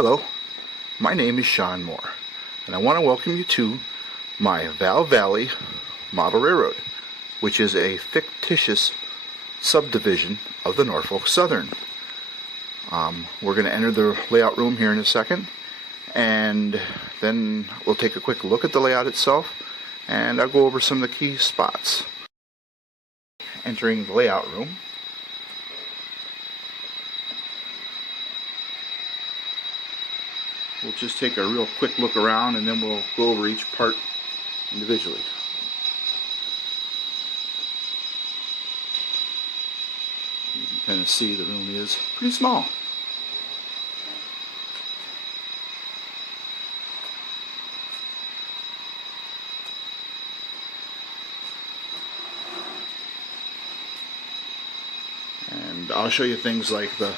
Hello, my name is Sean Moore, and I want to welcome you to my Val Valley Model Railroad, which is a fictitious subdivision of the Norfolk Southern. We're going to enter the layout room here in a second, and then we'll take a quick look at the layout itself, and I'll go over some of the key spots. Entering the layout room, we'll just take a real quick look around and then we'll go over each part individually. You can kind of see the room is pretty small. And I'll show you things like the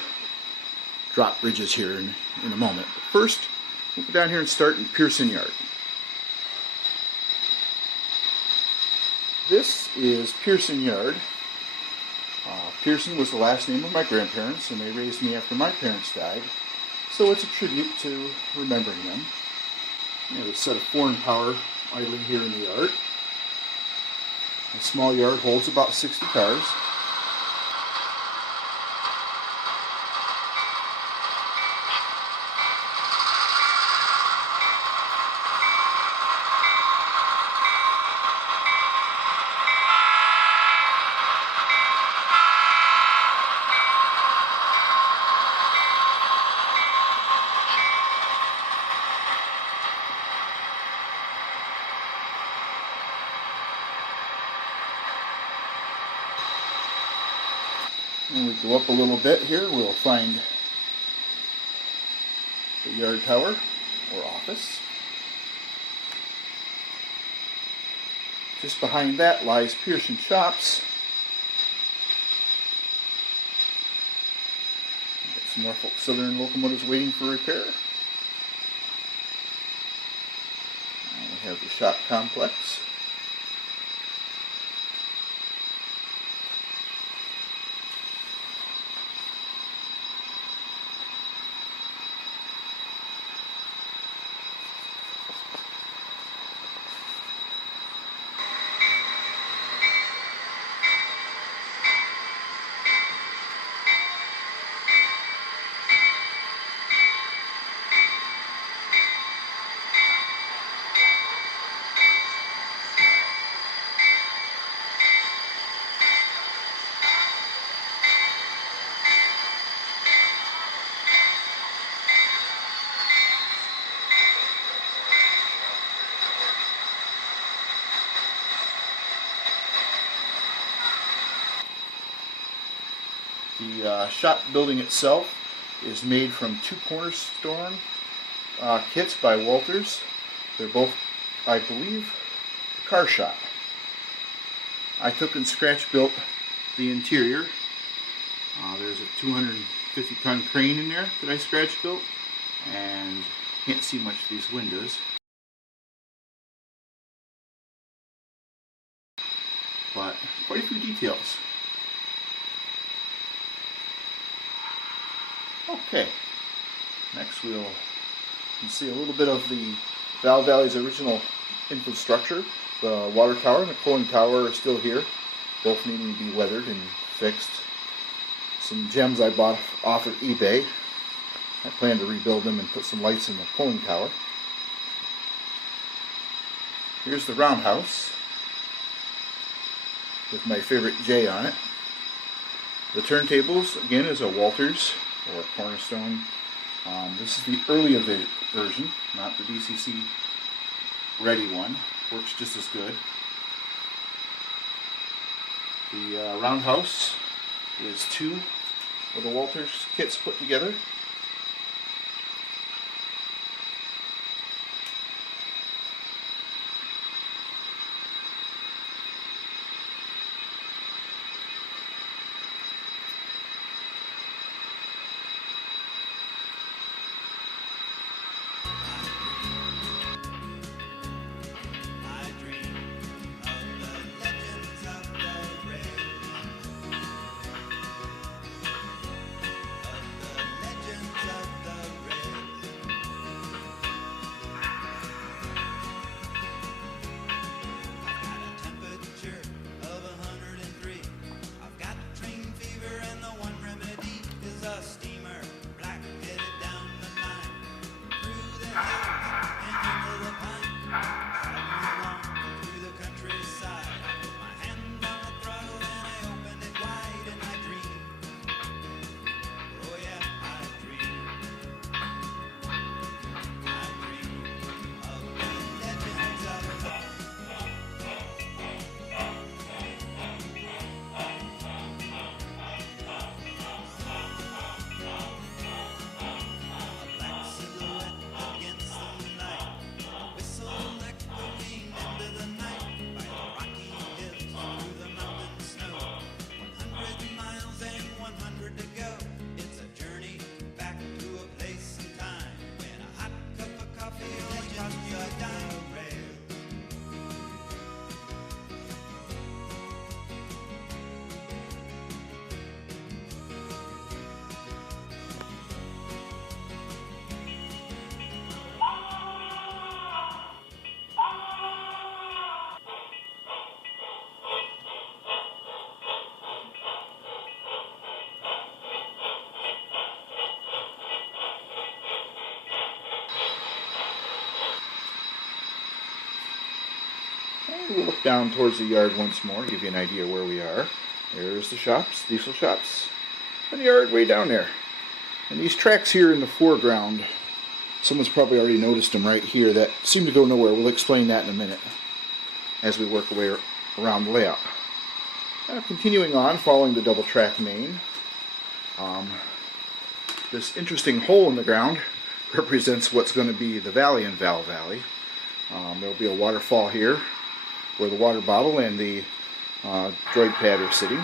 drop bridges here in a moment. But first, we'll go down here and start in Pearson Yard. This is Pearson Yard. Pierson was the last name of my grandparents, and they raised me after my parents died. So it's a tribute to remembering them. We have a set of foreign power idling here in the yard. A small yard holds about 60 cars. When we go up a little bit here, we'll find the yard tower or office. Just behind that lies Pierson shops. We've got some Norfolk Southern locomotives waiting for repair. And we have the shop complex. The shop building itself is made from two cornerstone kits by Walters. They're both, I believe, a car shop. I took and scratch built the interior. There's a 250-ton crane in there that I scratch built, and you can't see much of these windows. But quite a few details. Okay, next we'll see a little bit of the Val Valley's original infrastructure. The water tower and the cooling tower are still here, both needing to be weathered and fixed. Some gems I bought off of eBay. I plan to rebuild them and put some lights in the cooling tower. Here's the roundhouse with my favorite J on it. The turntables, again, is a Walters or Cornerstone. This is the early version, not the DCC ready one. Works just as good. The roundhouse is two of the Walters kits put together. And we'll look down towards the yard once more, give you an idea where we are. There's the shops, diesel shops, and the yard way down there. And these tracks here in the foreground, someone's probably already noticed them right here that seem to go nowhere. We'll explain that in a minute as we work our way around the layout. Continuing on, following the double track main, this interesting hole in the ground represents what's going to be the valley in Val Valley. There'll be a waterfall here where the water bottle and the droid pad are sitting.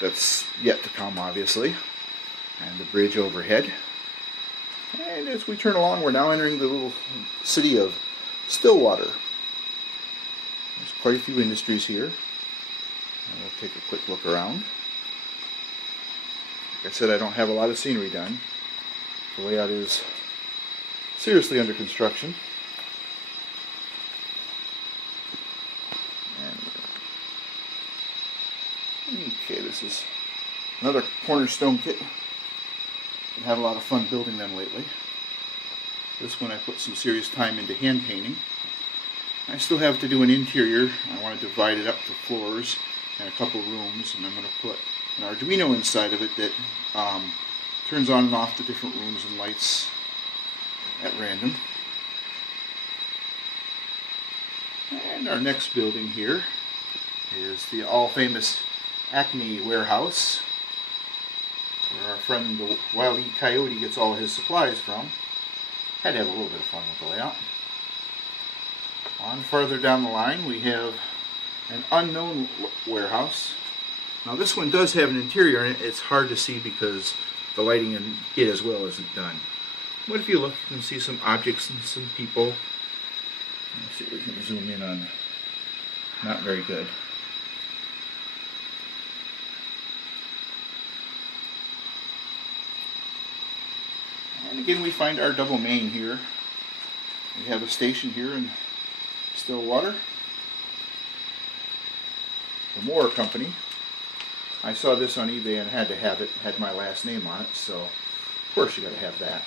That's yet to come, obviously. And the bridge overhead. And as we turn along, we're now entering the little city of Stillwater. There's quite a few industries here. We'll take a quick look around. Like I said, I don't have a lot of scenery done. The layout is seriously under construction. Okay, this is another cornerstone kit. I've had a lot of fun building them lately. This one I put some serious time into hand painting. I still have to do an interior. I want to divide it up to floors and a couple rooms, and I'm going to put an Arduino inside of it that turns on and off the different rooms and lights at random. And our next building here is the all-famous Acme warehouse, where our friend the Wile E. Coyote gets all his supplies from. Had to have a little bit of fun with the layout. On farther down the line we have an unknown warehouse. Now this one does have an interior in it. It's hard to see because the lighting in it as well isn't done. But if you look, you can see some objects and some people. Let's see if we can zoom in on. Not very good. And again, we find our double main here. We have a station here in Stillwater. The Moore Company. I saw this on eBay and had to have it. Had my last name on it, so of course you got to have that.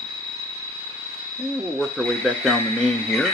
And we'll work our way back down the main here.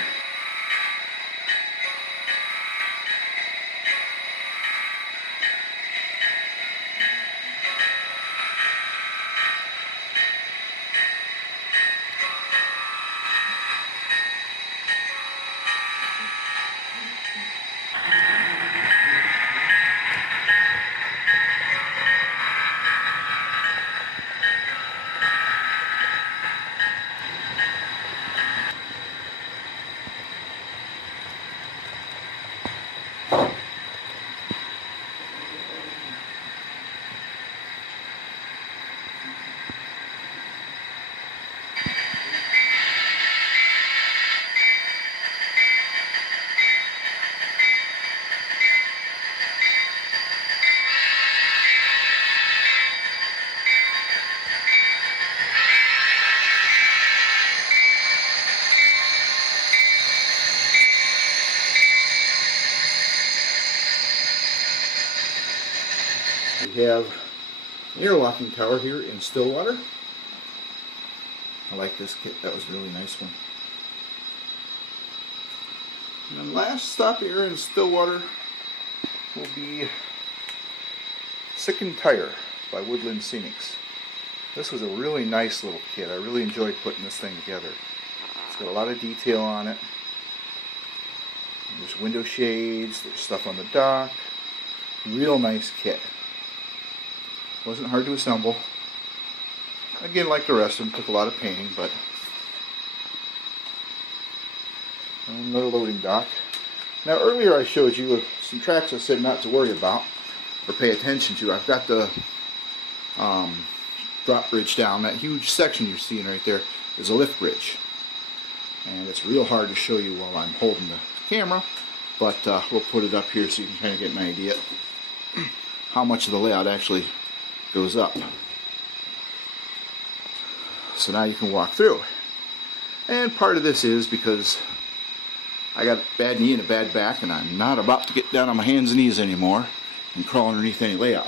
We have an interlocking tower here in Stillwater. I like this kit. That was a really nice one. And then last stop here in Stillwater will be Sick and Tire by Woodland Scenics. This was a really nice little kit. I really enjoyed putting this thing together. It's got a lot of detail on it. And there's window shades, there's stuff on the dock. Real nice kit. Wasn't hard to assemble. Again, like the rest of them, took a lot of painting, but another loading dock. Now earlier I showed you some tracks I said not to worry about or pay attention to. I've got the drop bridge down. That huge section you're seeing right there is a lift bridge. And it's real hard to show you while I'm holding the camera, but we'll put it up here so you can kind of get an idea how much of the layout actually goes up. So now you can walk through. And part of this is because I got a bad knee and a bad back, and I'm not about to get down on my hands and knees anymore and crawl underneath any layout.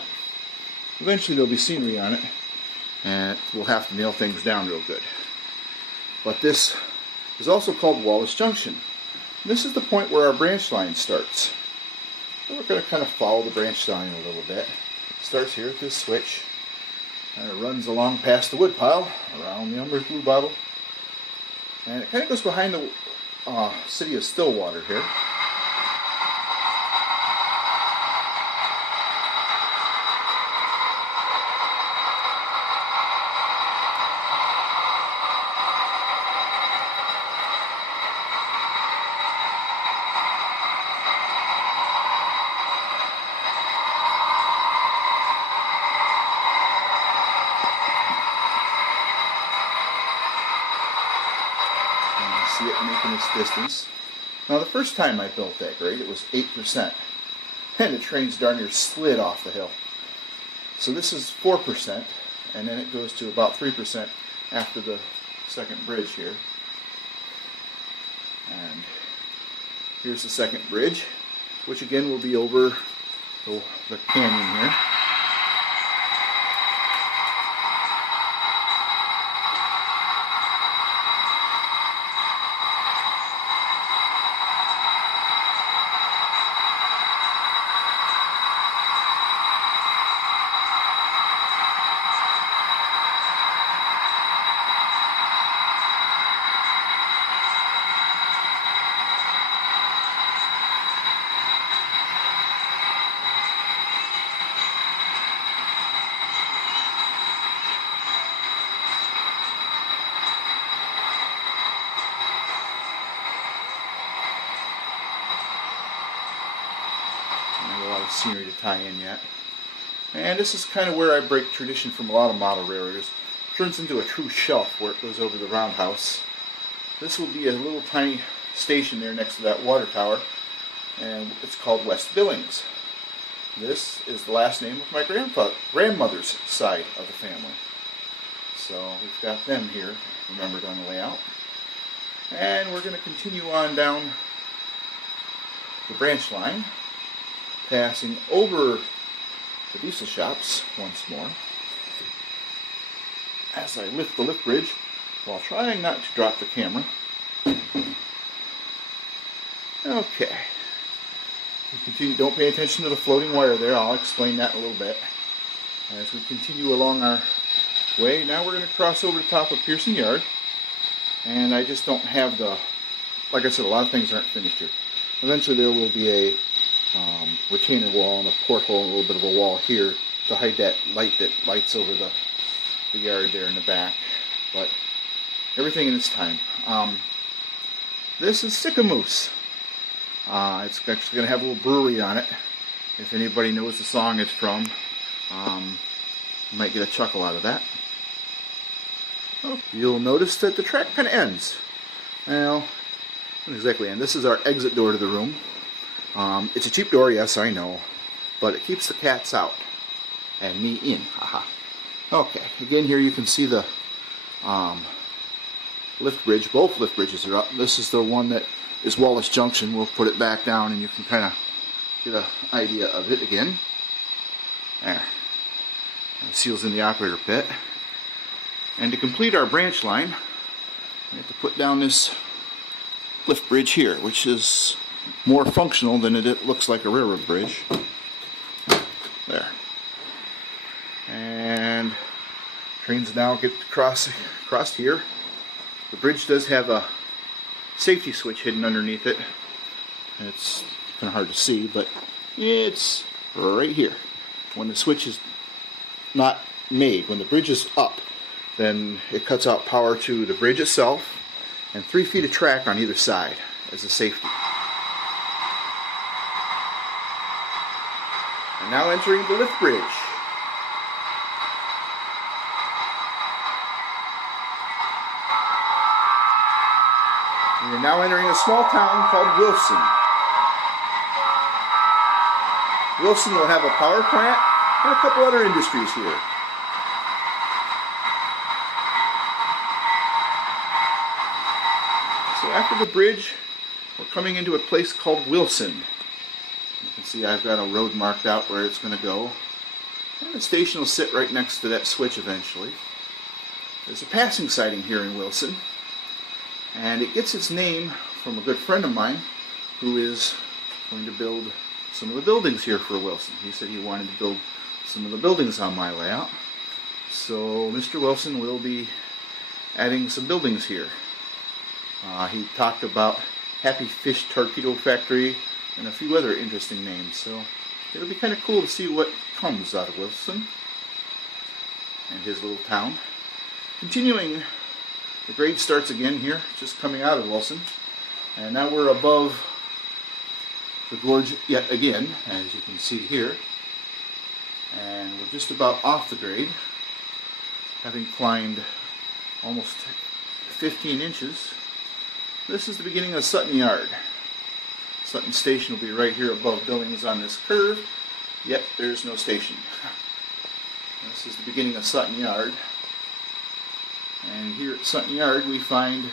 Eventually there'll be scenery on it, and we'll have to nail things down real good. But this is also called Wallace Junction. This is the point where our branch line starts. So we're going to kind of follow the branch line a little bit. It starts here at this switch, and it runs along past the wood pile, around the Elmer's Blue Bottle, and it kind of goes behind the city of Stillwater here. See it making its distance. Now the first time I built that grade it was 8%, and the trains darn near slid off the hill. So this is 4%, and then it goes to about 3% after the second bridge here. And here's the second bridge, which again will be over the canyon here. A lot of scenery to tie in yet. And this is kind of where I break tradition from a lot of model railroaders. It turns into a true shelf where it goes over the roundhouse. This will be a little tiny station there next to that water tower, and it's called West Billings. This is the last name of my grandmother's side of the family. So we've got them here remembered on the layout. And we're going to continue on down the branch line, passing over the diesel shops once more as I lift the lift bridge while trying not to drop the camera. Okay. We continue, don't pay attention to the floating wire there, I'll explain that in a little bit. As we continue along our way, now we're going to cross over the top of Pearson Yard, and I just don't have the, like I said, a lot of things aren't finished here. Eventually there will be a retainer wall and a porthole and a little bit of a wall here to hide that light that lights over the yard there in the back. But everything in its time. This is Sycamoose. It's actually going to have a little brewery on it. If anybody knows the song it's from, you might get a chuckle out of that. Oh, you'll notice that the track kind of ends. Well, not exactly end. This is our exit door to the room. It's a cheap door, yes, I know, but it keeps the cats out and me in. Haha. Okay, again here you can see the lift bridge. Both lift bridges are up. This is the one that is Wallace Junction. We'll put it back down and you can kind of get an idea of it again. There. It seals in the operator pit. And to complete our branch line, we have to put down this lift bridge here, which is more functional than it looks like a railroad bridge. There. And trains now get across here. The bridge does have a safety switch hidden underneath it. It's kind of hard to see, but it's right here. When the switch is not made, when the bridge is up, then it cuts out power to the bridge itself and 3 feet of track on either side as a safety. And now entering the lift bridge. We are now entering a small town called Wilson. Wilson will have a power plant and a couple other industries here. So after the bridge We're coming into a place called Wilson. You can see I've got a road marked out where it's going to go. And the station will sit right next to that switch eventually. There's a passing siding here in Wilson. And it gets its name from a good friend of mine who is going to build some of the buildings here for Wilson. He said he wanted to build some of the buildings on my layout. So Mr. Wilson will be adding some buildings here. He talked about Happy Fish Torpedo Factory and a few other interesting names. So it'll be kind of cool to see what comes out of Wilson and his little town. Continuing, the grade starts again here, just coming out of Wilson. And now we're above the gorge yet again, as you can see here. And we're just about off the grade, having climbed almost 15 inches. This is the beginning of Sutton Yard. Sutton Station will be right here above buildings on this curve, yet there's no station. This is the beginning of Sutton Yard. And here at Sutton Yard we find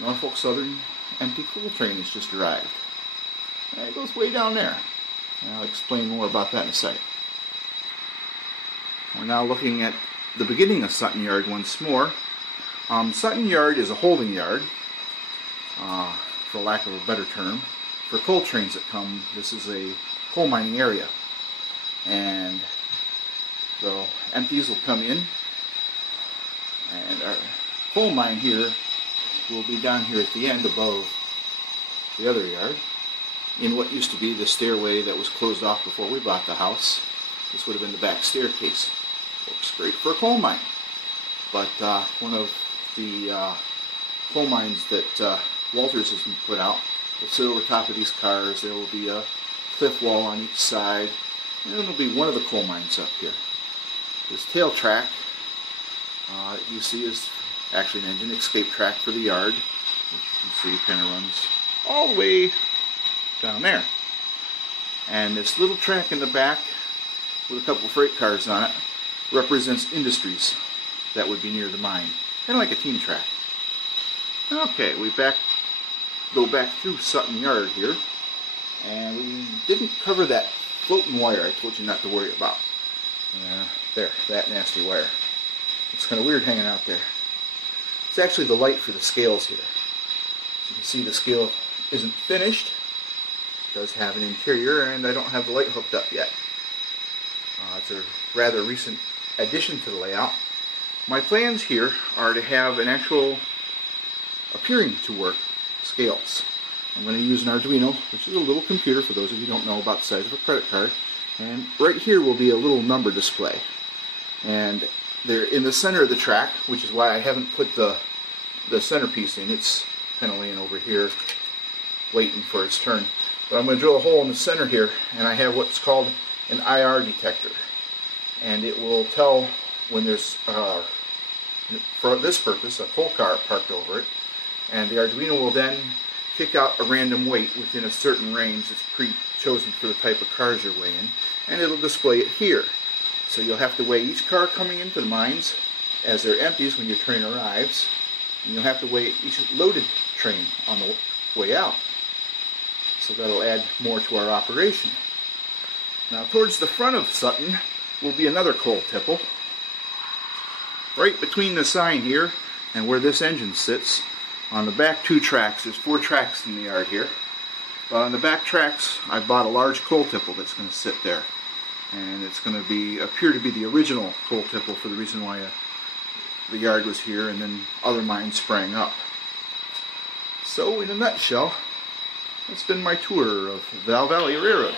Norfolk Southern empty coal train has just arrived. And it goes way down there. And I'll explain more about that in a second. We're now looking at the beginning of Sutton Yard once more. Sutton Yard is a holding yard, for lack of a better term, for coal trains that come. This is a coal mining area. And the empties will come in. And our coal mine here will be down here at the end above the other yard, in what used to be the stairway that was closed off before we bought the house. This would have been the back staircase. Looks great for a coal mine. But one of the coal mines that Walters has put out will sit over top of these cars. There will be a cliff wall on each side. And it'll be one of the coal mines up here. This tail track you see is actually an engine escape track for the yard, which you can see kind of runs all the way down there. And this little track in the back with a couple of freight cars on it represents industries that would be near the mine, kind of like a team track. Okay, we go back through Sutton Yard here, and we didn't cover that floating wire I told you not to worry about. There, that nasty wire. It's kind of weird hanging out there. It's actually the light for the scales here. As you can see, the scale isn't finished. It does have an interior, and I don't have the light hooked up yet. It's a rather recent addition to the layout. My plans here are to have an actual appearing to work scales. I'm going to use an Arduino, which is a little computer for those of you who don't know about the size of a credit card. And right here will be a little number display. And they're in the center of the track, which is why I haven't put the centerpiece in. It's kind of laying over here waiting for its turn. But I'm going to drill a hole in the center here, and I have what's called an IR detector. And it will tell when there's, for this purpose, a coal car parked over it. And the Arduino will then kick out a random weight within a certain range that's pre-chosen for the type of cars you're weighing. And it'll display it here. So you'll have to weigh each car coming into the mines as they're empties when your train arrives. And you'll have to weigh each loaded train on the way out. So that'll add more to our operation. Now towards the front of Sutton will be another coal tipple. Right between the sign here and where this engine sits, on the back two tracks, there's 4 tracks in the yard here. But on the back tracks, I bought a large coal tipple that's going to sit there. And it's going to appear to be the original coal tipple for the reason why the yard was here and then other mines sprang up. So in a nutshell, that's been my tour of Val Valley Railroad.